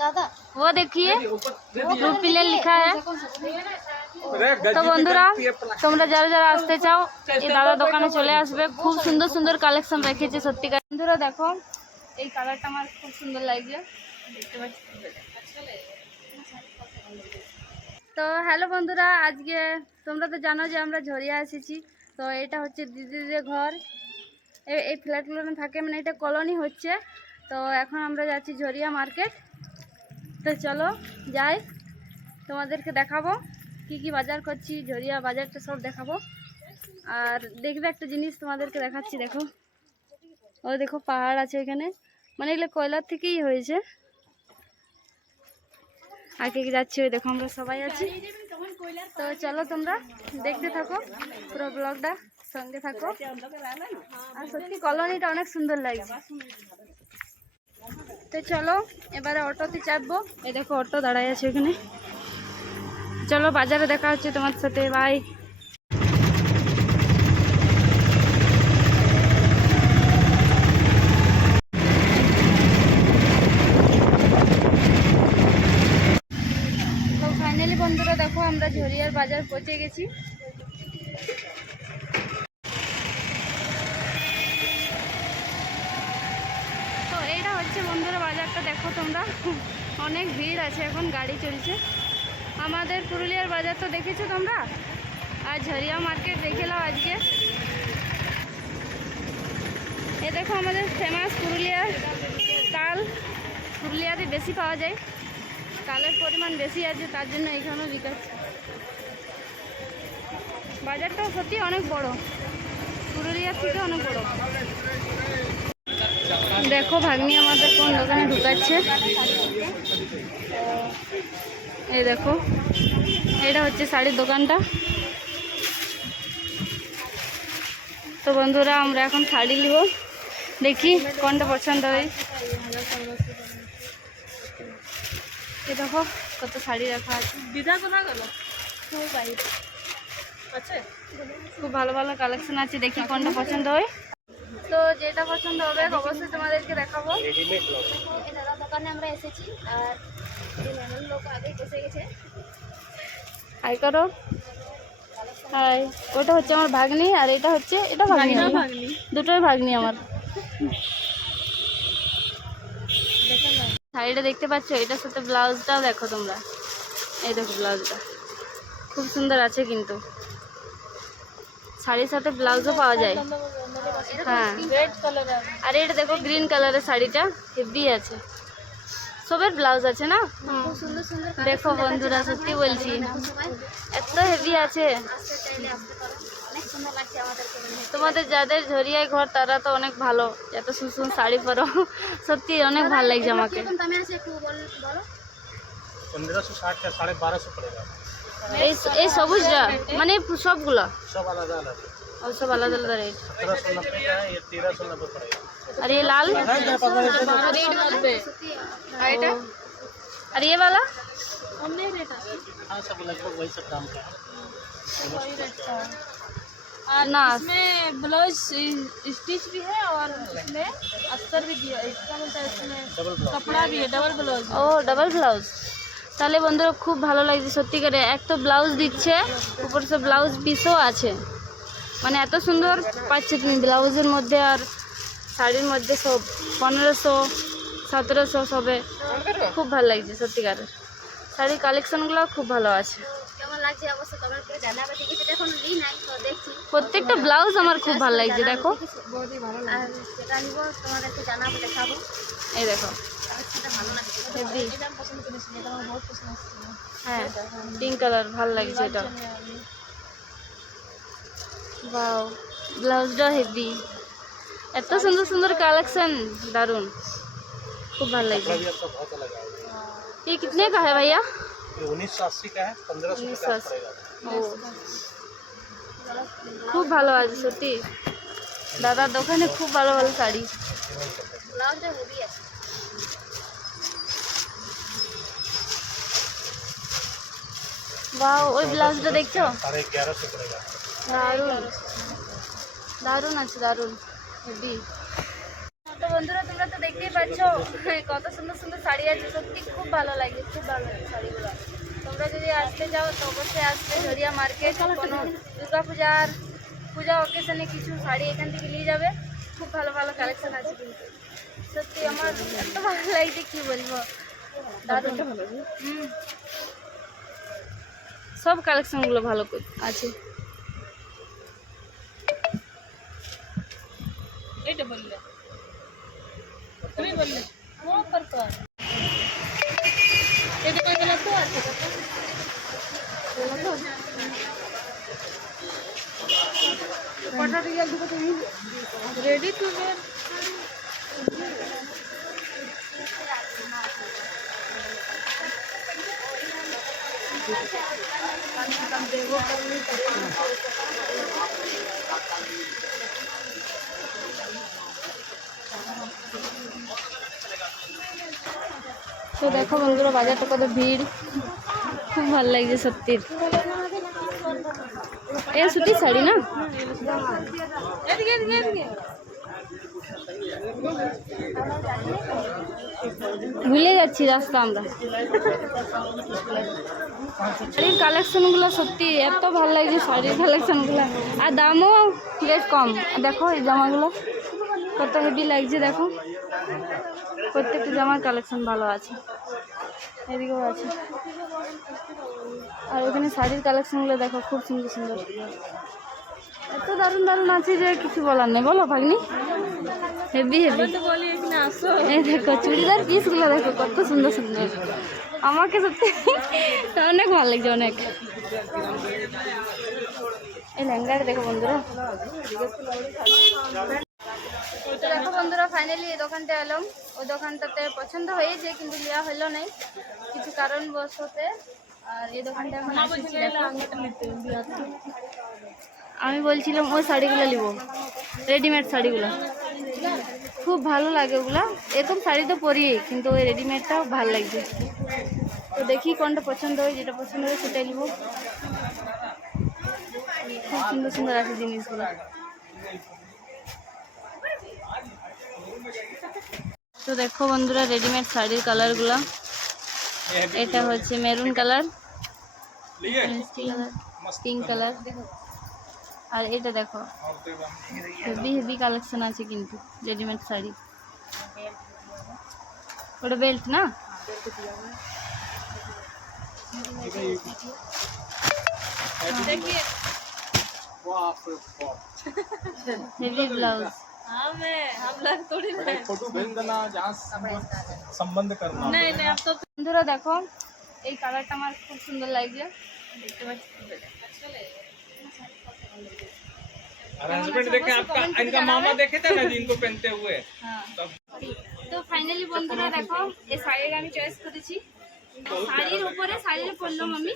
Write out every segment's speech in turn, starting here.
वो देखिए रूपीले लिखा है। तो बंधुरा তোমরা যারা যারা আসতে চাও এই দাদা দোকানে চলে আসবে। খুব সুন্দর সুন্দর কালেকশন রেখেছে সত্যিকার। বন্ধুরা দেখো এই কালারটা আমার খুব সুন্দর লাগছে, দেখতে পাচ্ছি। তো হ্যালো বন্ধুরা, আজকে তোমরা তো জানো যে আমরা ঝরিয়া এসেছি। তো এটা হচ্ছে দিদিদের ঘর, এই ফ্ল্যাটগুলো থাকে, মানে এটা কলোনি হচ্ছে। তো এখন আমরা যাচ্ছি ঝরিয়া মার্কেট। তো চলো যাই, তোমাদেরকে দেখাবো কি কি বাজার করছি, ঝরিয়া বাজারটা সব দেখাবো। আর দেখবে একটা জিনিস তোমাদেরকে দেখাচ্ছি, দেখো ও দেখো পাহাড় আছে এখানে, মানে এগুলো কয়লার থেকেই হয়েছে। আগে যাচ্ছি, ওই দেখো আমরা সবাই আছি। তো চলো তোমরা দেখতে থাকো পুরো ব্লগটা, সঙ্গে থাকো। আর সত্যি কলোনিটা অনেক সুন্দর লাগছে। তো চলো এবারে অটোতে চাপবো। এই দেখো অটো দাঁড়ায় আছে ওখানে। চলো বাজারে দেখা হচ্ছে তোমার সাথে, বাই। তো ফাইনালি বন্ধুরা দেখো আমরা ঝরিয়ার বাজার পৌঁছে গেছি। তো এইটা হচ্ছে বন্ধুরা বাজারটা, দেখো তোমরা অনেক ভিড় আছে, এখন গাড়ি চলছে। আমাদের পুরুলিয়ার বাজার তো দেখেছো তোমরা, আর ঝরিয়া মার্কেট দেখে নাও আজকে। এ দেখো আমাদের ফেমাস পুরুলিয়ার তাল, পুরুলিয়াতে বেশি পাওয়া যায়, তালের পরিমাণ বেশি আছে, তার জন্য এখানেও বিকাচ্ছে। বাজারটাও সত্যি অনেক বড়, পুরুলিয়ার থেকে অনেক বড়। দেখো ভাগ্নি আমাদের কোন দোকানে ঢুকাচ্ছে। এই দেখো এটা হচ্ছে শাড়ির দোকানটা। তো বন্ধুরা আমরা এখন শাড়ি নিব, দেখি কোনটা পছন্দ হয়। এই দেখো কত শাড়ি রাখা আছে, খুব ভালো ভালো কালেকশন আছে, দেখি কোনটা পছন্দ হয়। তো যেটা পছন্দ হবে অবশ্যই তোমাদেরকে দেখাবো। দাদা দোকানে আমরা এসেছি, আর লোক আগে বসে গেছে। হাই করো, হাই। ওটা হচ্ছে আমার ভাগ্নি, আর এটা হচ্ছে এটা ভাগ্নি, দুটোই ভাগ্নি আমার। শাড়িটা দেখতে পাচ্ছ, এটার সাথে ব্লাউজটাও দেখো তোমরা। এই দেখো ব্লাউজটা খুব সুন্দর আছে, কিন্তু শাড়ির সাথে ব্লাউজও পাওয়া যায়। হ্যাঁ, আর এটা দেখো গ্রিন কালারের শাড়িটা হেভি আছে, সবের ব্লাউজ আছে না। দেখো বন্ধুরা সত্যি বলছি এত হেভি আছে। তোমাদের যাদের ঝরিয়ায় ঘর তারা তো অনেক ভালো, এত সুন্দর সুন্দর শাড়ি পরো, সত্যি অনেক ভালো লাগছে আমাকে। এই সবুজটা মানে সবগুলো সব আলাদা আলাদা, সব আলাদা আলাদা রেট। আর ये लाल और ये वाला ना, इसमें ब्लाउज स्टिच भी है और इसमें अस्तर भी दिया, इसका मतलब इसमें कपड़ा भी है, double blouse. O double blouse, তাহলে বন্ধুরা খুব ভালো লাগছে সত্যিকারে। এক তো ব্লাউজ দিচ্ছে, উপর সে ব্লাউজ পিসও আছে, মানে এত সুন্দর পাচ্ছে তুমি ব্লাউজের মধ্যে আর শাড়ির মধ্যে সব 1500 1700 সবে। খুব ভালো লাগছে সত্যিকারের, শাড়ির কালেকশনগুলো খুব ভালো আছে। প্রত্যেকটা ব্লাউজ আমার খুব ভালো লাগছে, দেখো এই দেখো হ্যাঁ পিঙ্ক কালার ভালো লাগছে এটা। वाओ ব্লাউজটা হেভি, এত সুন্দর সুন্দর কালেকশন, দারুন, খুব ভালো লাগছে। ये कितने का है भैया? 1980 का है, 1500 का पड़ेगा। খুব ভালো আছে সত্যি, দাদার দোকানে খুব ভালো ভালো শাড়ি। ব্লাউজটা হেভি আছে। वाओ ওই ব্লাউজটা দেখছো, 1150 पड़ेगा। দারুন দারুন আছে, দারুন হেভি। তো বন্ধুরা তোমরা তো দেখতেই পাচ্ছ কত সুন্দর সুন্দর শাড়ি আছে, সত্যি খুব ভালো লাগে, খুব ভালো লাগে শাড়িগুলো। তোমরা যদি আসতে যাও তো অবশ্যই আসবে ঝরিয়া মার্কেট, কোনো দুর্গা পূজা অকেশনে কিছু শাড়ি এখান থেকে নিয়ে যাবে, খুব ভালো ভালো কালেকশন আছে কিন্তু। সত্যি আমার এত ভালো লাগছে কি বলবো, দারুণ। সব কালেকশনগুলো ভালো আছে। এটা বললে তুমি বললে আমার পর তো আছে এটা কইলা তো আছে কটা রিয়াল দিবো তুমি রেডি টু ওয়্যার। তো দেখো বন্ধুরা বাজারটা কত ভিড়, খুব ভালো লাগছে সত্যি। এ সুতির শাড়ি না, ভুলে যাচ্ছি রাস্তা আমরা। শাড়ির কালেকশনগুলো সত্যি এত ভালো লাগছে, শাড়ির কালেকশনগুলো, আর দামও বেশ কম। দেখো এই জামাগুলো কত হেভি লাগছে, দেখো প্রত্যেকটা জামার কালেকশন ভালো আছে, এদিকেও আছে। আর ওখানে শাড়ির কালেকশনগুলো দেখো খুব সুন্দর সুন্দর, এত দারুণ দারুণ আছে যে কিছু বলার নেই। বলো ভাগ্নি, হেভি হেভি। এই দেখো চুড়িদার পিসগুলো দেখো কত সুন্দর সুন্দর, আমাকে সত্যি অনেক ভালো লাগছে অনেক। এই লেহেঙ্গাটা দেখো বন্ধুরা। তো দেখো বন্ধুরা ফাইনালি এই দোকানটা এলাম, ওই দোকানটাতে পছন্দ হয়েছে কিন্তু নেওয়া হলো নাই কিছু কারণবশতে। আর এই দোকানটা এখন আসছি, আমি বলছিলাম ওই শাড়িগুলো নিব, রেডিমেড শাড়িগুলো খুব ভালো লাগে ওগুলা। এরকম শাড়ি তো পরি কিন্তু ওই রেডিমেডটাও ভালো লাগছে। তো দেখি কোনটা পছন্দ হয়, যেটা পছন্দ হয় সেটাই নিব। খুব সুন্দর সুন্দর আছে জিনিসগুলো। তো দেখো বন্ধুরা রেডিমেড শাড়ির কালারগুলো, এটা হচ্ছে মেরুন কালার, পিঙ্ক কালার, আর এটা দেখো হেভি হেভি কালেকশন আছে কিন্তু রেডিমেড শাড়ি। ওটা বেল্ট না, হেভি ব্লাউজ। বন্ধুরা দেখো এই কালারটা আমার খুব সুন্দর লাগছে, দেখতে পাচ্ছি। हस्बैंड देखे आपका, इनका मामा देखे थे ना जिनको पहनते हुए। তো ফাইনালি বন্ধুরা দেখো এই শাড়িটা আমি চয়েস করেছি, শাড়ির উপরে শাড়িটা পরলাম আমি।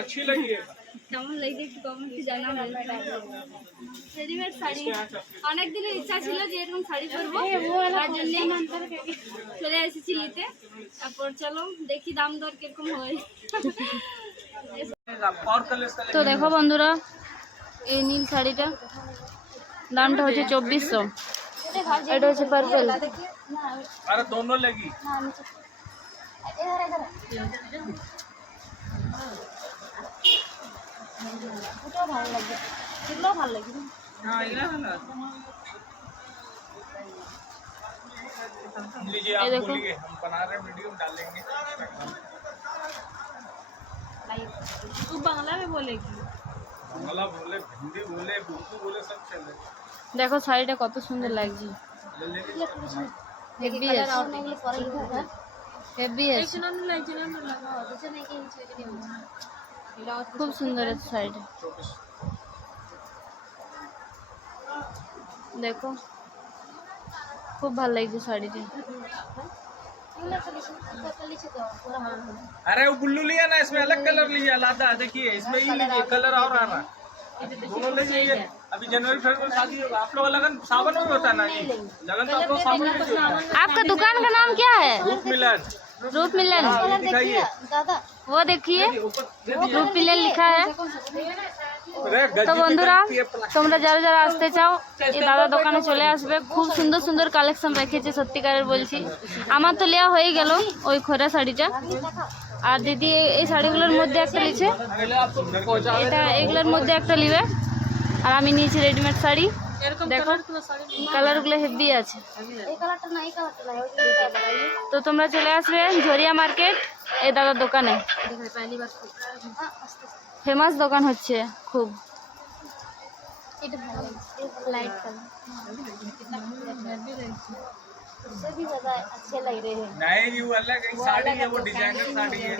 अच्छी लगी है, কেমন লাগছে একটু কমেন্টে জানাও। রেডিমেড শাড়ি অনেক দিনের ইচ্ছা ছিল যে এরকম শাড়ি পরবো, তার জন্যই চলে এসেছি নিতে। তারপর চলো দেখি দাম দর কিরকম হয়। তো দেখো বন্ধুরা এই নীল শাড়িটা দামটা হচ্ছে 2400, এটা হচ্ছে পার্পল। अरे दोनों लगी। ওটাও ভালো লাগবে, এগুলোও ভালো লাগবে। हाँ लीजिए, आप बोलिए, हम बना रहे वीडियो डालेंगे। तू बांग्ला में बोलेगी? बांग्ला बोले, हिंदी बोले, उर्दू बोले, सब चले। देखो শাড়িটা কত সুন্দর লাগছে, হেভি আছে, হেভি আছে, খুব সুন্দর আছে শাড়িটা। দেখো খুব ভালো লাগছে শাড়িটা। अरे वो ब्लू लिया ना, इसमें अलग कलर लिया लादा, देखिए इसमें ही लीजिए, कलर और आ रहा है, दोनों ले लीजिए। अभी जनवरी फरवरी शादी होगा, आप लोग लगन सावन में होता है ना जी, लगन तो आप लोग सावन में होता है। आपका दुकान का नाम क्या है? रूप मिलन। रूप मिलन कलर देखिए दादा, वो देखिए ऊपर दे दिए। रूप मिलन लिखा है। अरे তো गज्जी বন্ধুরা তোমরা যারা যারা আসতে চাও এই দাদা দোকানে চলে আসবে, খুব সুন্দর সুন্দর কালেকশন রেখেছে, সত্যিকারের বলছি। আমার তো নেওয়া হয়ে গেল ওই খোরা শাড়িটা, আর দিদি এই শাড়িগুলোর মধ্যে একটা নিয়েছে, এটা এগুলোর মধ্যে একটা নিবে, আর আমি নিয়েছি রেডিমেড শাড়ি। দেখো কালারগুলো হেভি আছে। এই কালারটা না, এই কালারটা না, ওই যে बताइए। তো তোমরা চলে আসবে ঝরিয়া মার্কেট এই দাদার দোকানে, ফেমাস দোকান হচ্ছে খুব। এটা ভালো লাগছে, लाइट कलर उससे भी ज्यादा अच्छे लग रहे हैं। नहीं वो अलग एक साड़ी है, वो डिजाइनर साड़ी है।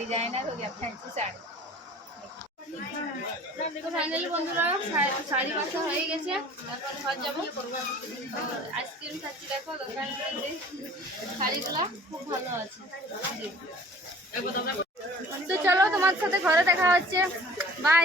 দেখো ফাইনালি বন্ধুরা শাড়ি বাসা হয়ে গেছে, এখন ঘর যাবো। আইসক্রিম খাচ্ছি, দেখো দোকানের মধ্যে শাড়িগুলা খুব ভালো আছে। তো চলো তোমার সাথে ঘরে দেখা হচ্ছে, বাই।